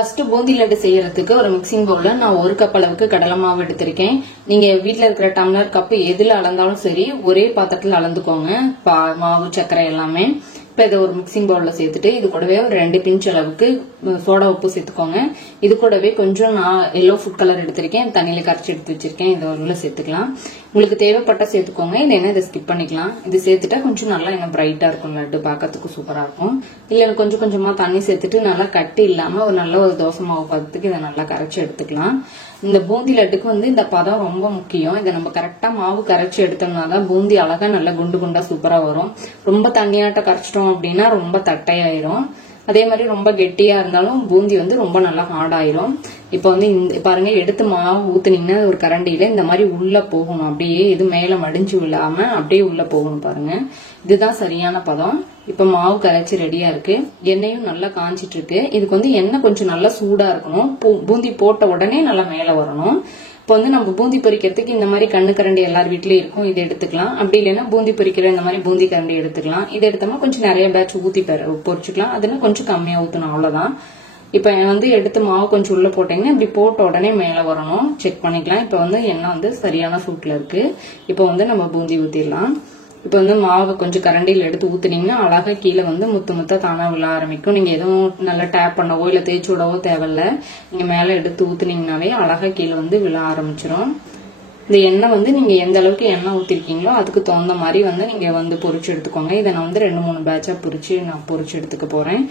First boondi laddu செய்யறதுக்கு ஒரு mixing பவுல்ல நான் 1 கப் அளவுக்கு கடலை மாவு எடுத்திருக்கேன். நீங்க வீட்ல இருக்கிற டம்ளர் கப் எதுல அளந்தாலும் சரி ஒரே பாத்திரத்துல அளந்துக்கோங்க. மாவு சர்க்கரை எல்லாமே. இப்ப இதை ஒரு மிக்சிங் பவுல்ல சேர்த்துட்டு இது கூடவே ஒரு 2 பிஞ்ச் அளவுக்கு சோடா உப்பு சேர்த்துக்கோங்க. இது கூடவே கொஞ்சம் நான் எல்லோ ஃபுட் கலர் எடுத்திருக்கேன், தண்ணியில கரைச்சி எடுத்து வச்சிருக்கேன். இதை உள்ள சேர்த்துக்கலாம். உங்களுக்கு தேவைப்பட்ட சேர்த்துக்கோங்க, இல்லைன்னா இதை ஸ்கிப் பண்ணிக்கலாம். இது சேர்த்துட்டா கொஞ்சம் நல்லா இன்னும் பிரைட்டா இருக்கும், லட்டு பார்க்கறதுக்கு சூப்பரா இருக்கும். இல்ல கொஞ்சம் கொஞ்சமா தண்ணி சேர்த்துட்டு நல்லா கட்டி இல்லாம ஒரு நல்ல ஒரு தோசை மாவு பதத்துக்கு இதை நல்லா கரைச்சி எடுத்துக்கலாம். இந்த பூந்தி லட்டுக்கு இந்த பதம் ரொம்ப முக்கியம். இதை நம்ம கரெக்டா மாவு கரைச்சி எடுத்தோம்னாதான் பூந்தி அழகா நல்லா குண்டு குண்டா சூப்பரா வரும். ரொம்ப தண்ணியாட்ட கரைச்சிட்டோம் அப்படின்னா ரொம்ப தட்டையாயிரும். அதே மாதிரி ரொம்ப கெட்டியா இருந்தாலும் பூந்தி ரொம்ப நல்லா ஹார்ட் ஆயிரும். இப்ப பாருங்க, எடுத்து மாவு ஊத்துனீங்கன்னா ஒரு கரண்டியில இந்த மாதிரி உள்ள போகணும். அப்படியே இது மேல மடிஞ்சு விழாம அப்படியே உள்ள போகணும். பாருங்க, இதுதான் சரியான பதம். இப்ப மாவு கரைச்சி ரெடியா இருக்கு. எண்ணெயும் நல்லா காஞ்சிட்டு இருக்கு. இதுக்கு எண்ணெய் கொஞ்சம் நல்லா சூடா இருக்கணும். பூந்தி போட்ட உடனே நல்லா மேல வரணும். இப்போ நம்ம பூந்தி பொரிக்கிறதுக்கு இந்த மாதிரி கண்ணு கரண்டி எல்லார் வீட்லயும் இருக்கும், இதை எடுத்துக்கலாம். அப்படி இல்லைன்னா பூந்தி பொரிக்கிற இந்த மாதிரி பூந்தி கரண்டி எடுத்துக்கலாம். இதை எடுத்தோம்னா கொஞ்சம் நிறைய பேட்ச் ஊத்தி பொரிச்சுக்கலாம். அதுன்னா கொஞ்சம் கம்மியா ஊத்தணும், அவ்வளவுதான். இப்ப எடுத்து மாவு கொஞ்சம் உள்ள போட்டீங்கன்னா இப்படி போட்ட உடனே மேல வரணும். செக் பண்ணிக்கலாம். இப்ப எண்ணெய் சரியான சூட்ல இருக்கு. இப்ப நம்ம பூந்தி ஊத்திடலாம். இப்ப மாவை கொஞ்சம் கரண்டியில எடுத்து ஊத்துனீங்கன்னா அழகா கீழே முத்து முத்தா தானா விழ ஆரம்பிக்கும். நீங்க எதுவும் நல்லா டேப் பண்ணவோ இல்ல தேய்ச்சி விடவோ தேவையில்ல. நீங்க மேல எடுத்து ஊத்துனீங்கன்னாவே அழகா கீழே விழ ஆரம்பிச்சிரும். இந்த எண்ணெய் நீங்க எந்த அளவுக்கு எண்ணெய் ஊத்திருக்கீங்களோ அதுக்கு தகுந்த மாதிரி நீங்க பொரிச்சு எடுத்துக்கோங்க. இதை நான் 2-3 பேட்சா பொரிச்சு எடுத்துக்க போறேன்.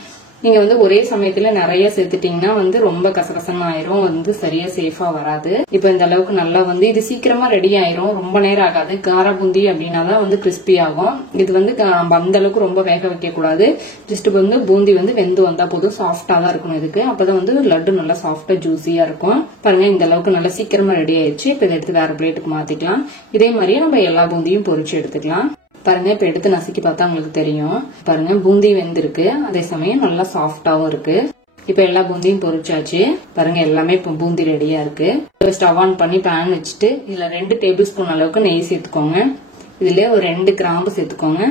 நீங்க ஒரே சமயத்துல நிறைய சேர்த்துட்டீங்கன்னா ரொம்ப கசகசன்னு ஆயிரும், சரியா சேஃபா வராது. இப்ப இந்த அளவுக்கு நல்லா இது சீக்கிரமா ரெடி ஆயிரும், ரொம்ப நேரம் ஆகாது. காரா பூந்தி அப்படின்னாதான் கிறிஸ்பி ஆகும். இது நம்ம அந்த அளவுக்கு ரொம்ப வேக வைக்க கூடாது. ஜஸ்ட் பூந்தி வெந்து வந்தா போதும், சாஃப்டா தான் இருக்கணும். இதுக்கு அப்பதான் லட்டு நல்லா சாஃப்டா ஜூசியா இருக்கும். பாருங்க, இந்த அளவுக்கு நல்லா சீக்கிரமா ரெடி ஆயிடுச்சு. இப்ப இதை எடுத்து வேற பிளேட்டுக்கு மாத்திக்கலாம். இதே மாதிரியே நம்ம எல்லா பூந்தியும் பொரிச்சு எடுத்துக்கலாம். பாருங்க, இப்ப எடுத்து நசுக்கி பார்த்தா உங்களுக்கு தெரியும். பாருங்க, பூந்தி வெந்திருக்கு, அதே சமயம் நல்லா சாஃப்டாவும் இருக்கு. இப்ப எல்லா பூந்தியும் பொரிச்சாச்சு. பாருங்க, எல்லாமே இப்ப பூந்தி ரெடியா இருக்கு. ஸ்டவ் ஆன் பண்ணி பேன் வச்சுட்டு இதுல 2 டேபிள் ஸ்பூன் அளவுக்கு நெய் சேர்த்துக்கோங்க. இதுல ஒரு 2 கிராம்பு சேர்த்துக்கோங்க.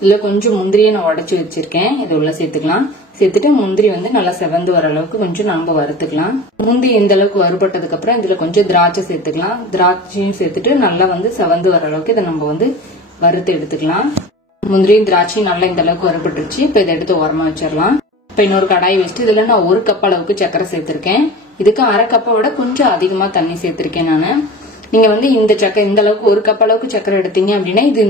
இதுல கொஞ்சம் முந்திரியை நான் உடைச்சு வச்சிருக்கேன், இது உள்ள சேர்த்துக்கலாம். சேர்த்துட்டு முந்திரி நல்லா செவந்து வர அளவுக்கு கொஞ்சம் நம்ம வறுத்துக்கலாம். முந்திரி இந்த அளவுக்கு வறுபட்டதுக்கு அப்புறம் இதுல கொஞ்சம் திராட்சை சேர்த்துக்கலாம். திராட்சையும் சேர்த்துட்டு நல்லா செவந்து வர அளவுக்கு இதை நம்ம வறுத்து எடுத்துக்கலாம். முந்திரியும் திராட்சையும் நல்லா இந்த அளவுக்கு வறுபட்டுருச்சு. இப்ப இதை எடுத்து ஓரமா வச்சிடலாம். இப்ப இன்னொரு கடாய் வச்சுட்டு இதுல நான் 1 கப் அளவுக்கு சர்க்கரை சேர்த்திருக்கேன். இதுக்கு 1/2 கப்பை விட கொஞ்சம் அதிகமா தண்ணி சேர்த்திருக்கேன் நானு. நீங்க இந்த அளவுக்கு 1 கப் அளவுக்கு சர்க்கரை எடுத்தீங்க அப்படின்னா இது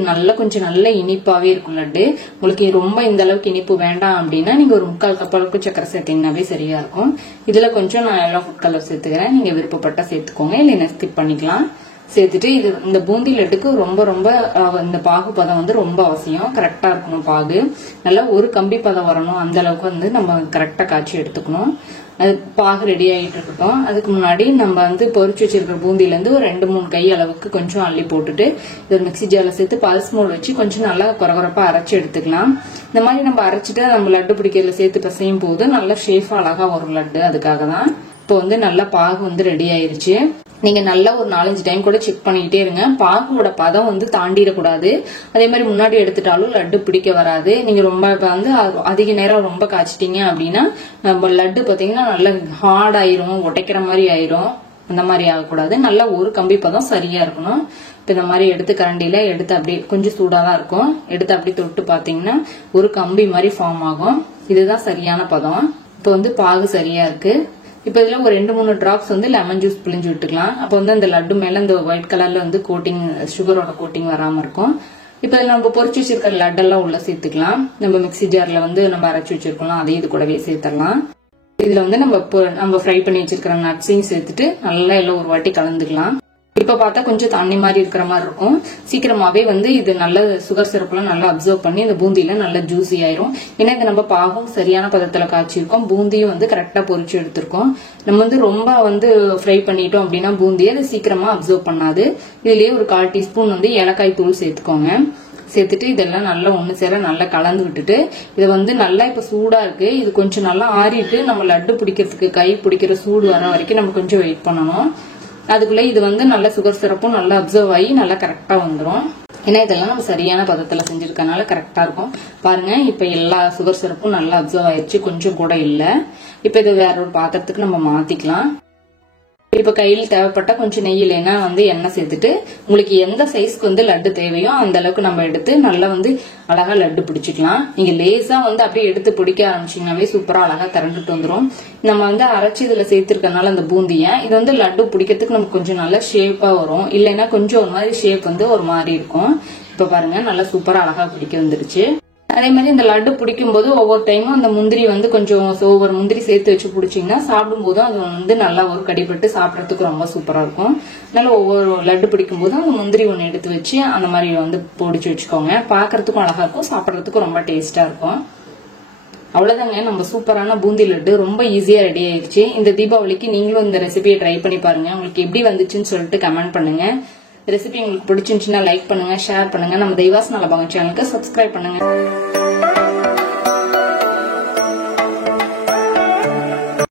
கொஞ்சம் நல்ல இனிப்பாவே இருக்கும் லட்டு. உங்களுக்கு ரொம்ப இந்த அளவுக்கு இனிப்பு வேண்டாம் அப்படின்னா நீங்க ஒரு 3/4 கப் அளவுக்கு சர்க்கரை சேர்த்தீங்கன்னாவே சரியா இருக்கும். இதுல கொஞ்சம் நான் எல்லோ ஃபுட் கலர் சேர்த்துக்கிறேன். நீங்க விருப்பப்பட்ட சேர்த்துக்கோங்க, இல்லைன்னா ஸ்கிப் பண்ணிக்கலாம். சேர்த்துட்டு இந்த பூந்தி லட்டுக்கு ரொம்ப ரொம்ப இந்த பாகு பதம் ரொம்ப அவசியம். கரெக்டா இருக்கணும் பாகு. நல்லா ஒரு கம்பி பதம் வரணும், அந்த அளவுக்கு நம்ம கரெக்டா காய்ச்சி எடுத்துக்கணும். அது பாகு ரெடி ஆகிட்டு இருக்கட்டும். அதுக்கு முன்னாடி நம்ம பொரிச்சு வச்சிருக்கிற பூந்தில இருந்து ஒரு 2-3 கை அளவுக்கு கொஞ்சம் அள்ளி போட்டுட்டு ஒரு மிக்சி ஜார்ல சேர்த்து பல்ஸ் மோட் வச்சு கொஞ்சம் நல்லா கொரகொரப்பா அரைச்சு எடுத்துக்கலாம். இந்த மாதிரி நம்ம அரைச்சிட்டு நம்ம லட்டு பிடிக்கிறதுல சேர்த்து பிசையும் போது நல்லா ஷேஃபா அழகா வரும் லட்டு. அதுக்காக தான் இப்போ நல்லா பாகு ரெடி ஆயிருச்சு. நீங்க நல்லா ஒரு 4-5 டைம் கூட செக் பண்ணிக்கிட்டே இருங்க. பாகோட பதம் தாண்டிடக்கூடாது. அதே மாதிரி முன்னாடி எடுத்துட்டாலும் லட்டு பிடிக்க வராது. நீங்க ரொம்ப அதிக நேரம் ரொம்ப காய்ச்சிட்டீங்க அப்படின்னா லட்டு பாத்தீங்கன்னா நல்லா ஹார்ட் ஆயிரும், உடைக்கிற மாதிரி ஆயிரும். அந்த மாதிரி ஆகக்கூடாது. நல்லா ஒரு கம்பி பதம் சரியா இருக்கணும். இப்ப இந்த மாதிரி எடுத்து கரண்டியில எடுத்து அப்படியே கொஞ்சம் சூடாதான் இருக்கும், எடுத்து அப்படியே தொட்டு பாத்தீங்கன்னா ஒரு கம்பி மாதிரி ஃபார்ம் ஆகும். இதுதான் சரியான பதம். இப்ப பாகு சரியா இருக்கு. இப்ப இதுல ஒரு 2-3 டிராப்ஸ் லெமன் ஜூஸ் பிழிஞ்சு விட்டுக்கலாம். அப்ப அந்த லட்டு மேல இந்த ஒயிட் கலர்ல கோட்டிங், சுகரோட கோட்டிங் வராம இருக்கும். இப்ப இதுல நம்ம பொரிச்சு வச்சிருக்கிற லட்டெல்லாம் உள்ள சேர்த்துக்கலாம். நம்ம மிக்சி ஜார்ல நம்ம அரைச்சு வச்சிருக்கோம், அதையும் இது கூடவே சேர்த்துடலாம். இதுல நம்ம ஃப்ரை பண்ணி வச்சிருக்கிற நட்ஸையும் சேர்த்துட்டு நல்லா எல்லாம் ஒரு வாட்டி கலந்துக்கலாம். இப்ப பார்த்தா கொஞ்சம் தண்ணி மாதிரி இருக்கிற மாதிரி இருக்கும். சீக்கிரமாவே இது நல்ல சுகர் சிரப்லாம் நல்லா அப்சர்வ் பண்ணி இந்த பூந்தியில நல்லா ஜூசி ஆயிரும். ஏன்னா இது நம்ம பாகும் சரியான பதத்துல காய்ச்சிருக்கோம், பூந்தியும் கரெக்டா பொரிச்சு எடுத்திருக்கோம். நம்ம ரொம்ப ஃப்ரை பண்ணிட்டோம் அப்படின்னா பூந்தியை அது சீக்கிரமா அப்சர்வ் பண்ணாது. இதுலயே ஒரு 1/4 டீஸ்பூன் ஏலக்காய் தூள் சேர்த்துக்கோங்க. சேர்த்துட்டு இதெல்லாம் நல்லா ஒண்ணு சேர நல்லா கலந்து விட்டுட்டு இது நல்லா இப்ப சூடா இருக்கு. இது கொஞ்சம் நல்லா ஆறிட்டு நம்ம லட்டு பிடிக்கிறதுக்கு கை பிடிக்கிற சூடு வர வரைக்கும் நம்ம கொஞ்சம் வெயிட் பண்ணணும். அதுக்குள்ள இது நல்ல சுகர் சிரப்பும் நல்லா அப்சர்வ் ஆகி நல்லா கரெக்டா வந்துடும். ஏன்னா இதெல்லாம் நம்ம சரியான பதத்துல செஞ்சிருக்கனால கரெக்டா இருக்கும். பாருங்க இப்ப எல்லா சுகர் சிரப்பும் நல்லா அப்சர்வ் ஆயிடுச்சு, கொஞ்சம் கூட இல்ல. இப்ப இது வேற ஒரு பாத்திரத்துக்கு நம்ம மாத்திக்கலாம். இப்ப கையில் தேவைப்பட்ட கொஞ்சம் நெய் இல்லைன்னா எண்ணெய் சேர்த்துட்டு உங்களுக்கு எந்த சைஸ்க்கு லட்டு தேவையோ அந்த அளவுக்கு நம்ம எடுத்து நல்லா அழகா லட்டு பிடிச்சிக்கலாம். நீங்க லேசா அப்படியே எடுத்து பிடிக்க ஆரம்பிச்சீங்கன்னாவே சூப்பரா அழகா திரண்டுட்டு வந்துடும். நம்ம அரைச்சி இதுல சேர்த்திருக்கனால அந்த பூந்திய இது லட்டு பிடிக்கிறதுக்கு நமக்கு கொஞ்சம் நல்லா ஷேப்பா வரும். இல்லைன்னா கொஞ்சம் ஒரு மாதிரி ஷேப் ஒரு மாதிரி இருக்கும். இப்ப பாருங்க நல்லா சூப்பரா அழகா பிடிக்க வந்துருச்சு. அதே மாதிரி இந்த லட்டு பிடிக்கும் போது ஒவ்வொரு டைமும் அந்த முந்திரி கொஞ்சம் ஒவ்வொரு முந்திரி சேர்த்து வச்சு பிடிச்சிங்கன்னா சாப்பிடும் போதும் அது நல்லா ஒரு கடிபட்டு சாப்பிடறதுக்கு ரொம்ப சூப்பரா இருக்கும். அதனால ஒவ்வொரு லட்டு பிடிக்கும் போதும் அந்த முந்திரி ஒண்ணு எடுத்து வச்சு அந்த மாதிரி பொடிச்சு வச்சுக்கோங்க. பாக்குறதுக்கும் அழகா இருக்கும், சாப்பிடறதுக்கும் ரொம்ப டேஸ்டா இருக்கும். அவ்வளவுதாங்க, நம்ம சூப்பரான பூந்தி லட்டு ரொம்ப ஈஸியா ரெடி ஆயிடுச்சு. இந்த தீபாவளிக்கு நீங்களும் இந்த ரெசிபியை ட்ரை பண்ணி பாருங்க. உங்களுக்கு எப்படி வந்துச்சுன்னு சொல்லிட்டு கமெண்ட் பண்ணுங்க. ரெசிபி உங்களுக்கு பிடிச்சிருந்துச்சுன்னா லைக் பண்ணுங்க, ஷேர் பண்ணுங்க. நம்ம தெய்வாஸ் நலபாகம் சேனலுக்கு சப்ஸ்கிரைப் பண்ணுங்க.